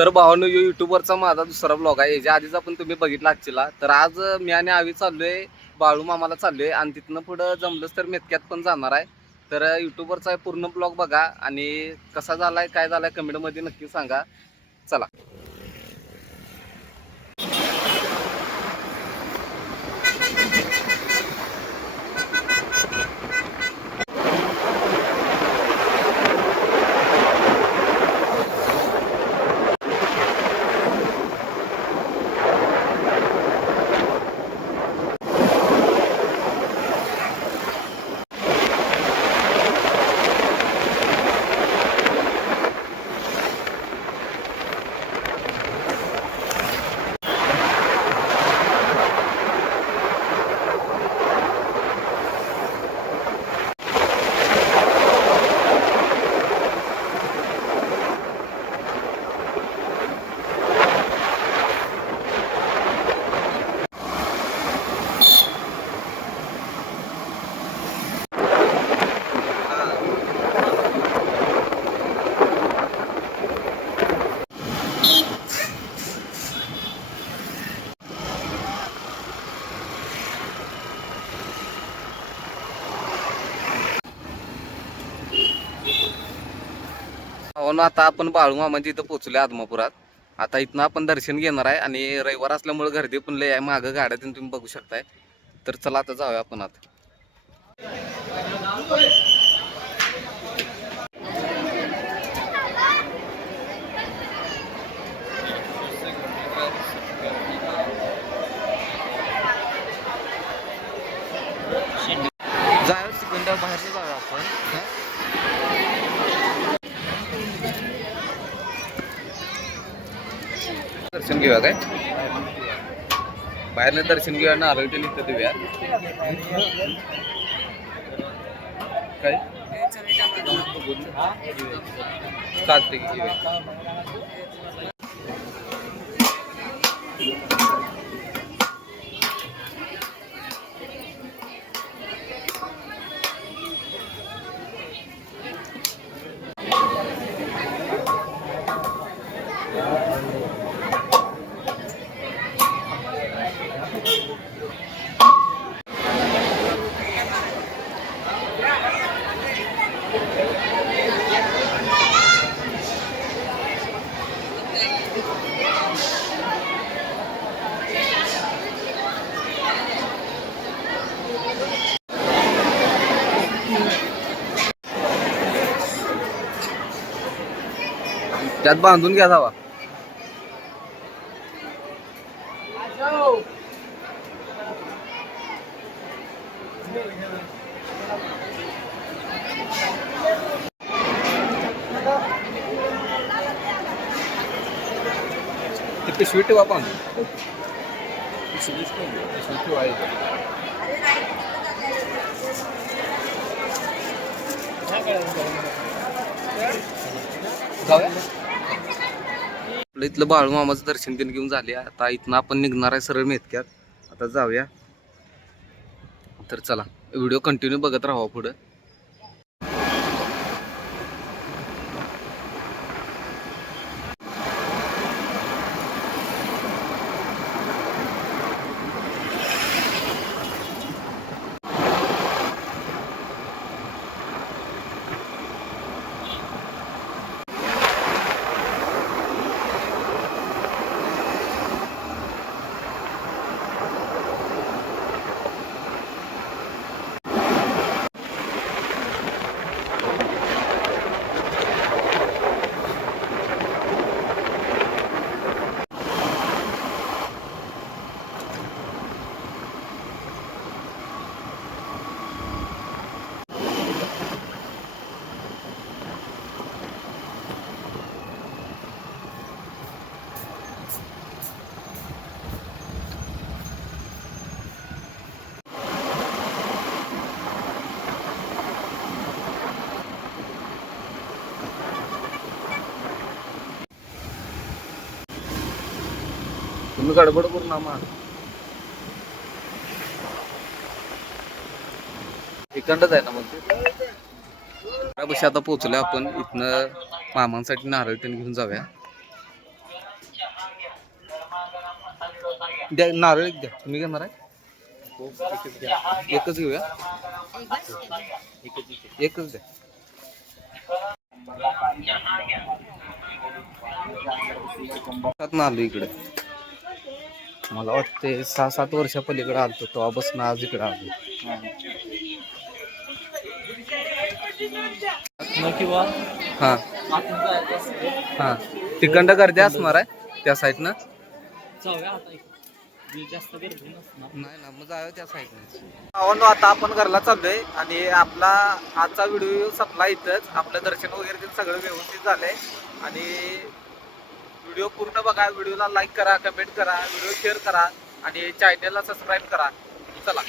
तर भावानो युट्यूबवरचा माझा दुसरा ब्लॉग आहे. याच्या आधीच आपण तुम्ही बघितला आजचीला. तर आज मी आणि आवी चाललोय बाळू मामाला चाललोय आणि तिथनं पुढं जमलंच तर मेतक्यात पण जाणार आहे. तर युट्यूबवरचा पूर्ण ब्लॉग बघा आणि कसा झालाय काय झालाय कमेंटमध्ये नक्की सांगा. चला हो ना, आता आपण बाळू मामाच्या इथं पोहोचलोय आदमापुरात. आता इथनं आपण दर्शन घेणार आहे आणि रविवार असल्यामुळे गर्दी पण लय आहे. मागं गाड्या तुम्ही बघू शकताय. तर चला आता जाऊया आपण आता. जाऊया सिकंदर बाहेरचं जाऊया आपण. दर्शन घेऊया काय बाहेरनं दर्शन घेऊया ना आरोग्य निघतं देऊया काय चालते की घेऊया. त्यात बांधून घ्या जावा. ते पिशवी ठेवा बांधून. पिशवी ठेवायचं. जाऊया. आपलं इथलं बाळू मामाचं दर्शन घेऊन झाले. आता इथनं आपण निघणार आहे सरळ मेतक्यात. आता जाऊया. तर चला व्हिडिओ कंटिन्यू बघत राहा पुढं. तुम्ही गडबड करू ना मा इकडंच आहे ना मग बशी आता पोहोचलोय आपण. इथनं मामांसाठी नारळ घेऊन जाऊया. द्या नारळ एक द्या. तुम्ही घेणार आहे? एकच घेऊया. एकच द्या. आलो इकडे. मला वाटते 6-7 वर्षा पलीकडे आलतो तेव्हापासून आज इकडे आलो. किंवा हा हा तिकडं गर्दी असणार आहे त्या साईडनं. जास्त गर्दी नसणार. नाही ना, मग जाऊया त्या साईडने. आता आपण घरला चाललोय आणि आपला आजचा व्हिडिओ संपला इथंच. आपलं दर्शन वगैरे ते सगळं व्यवस्थित झालंय. आणि व्हिडिओ पूर्ण बघा, व्हिडिओला लाईक करा, कमेंट करा, व्हिडिओ शेअर करा आणि चॅनलला सबस्क्राईब करा. चला.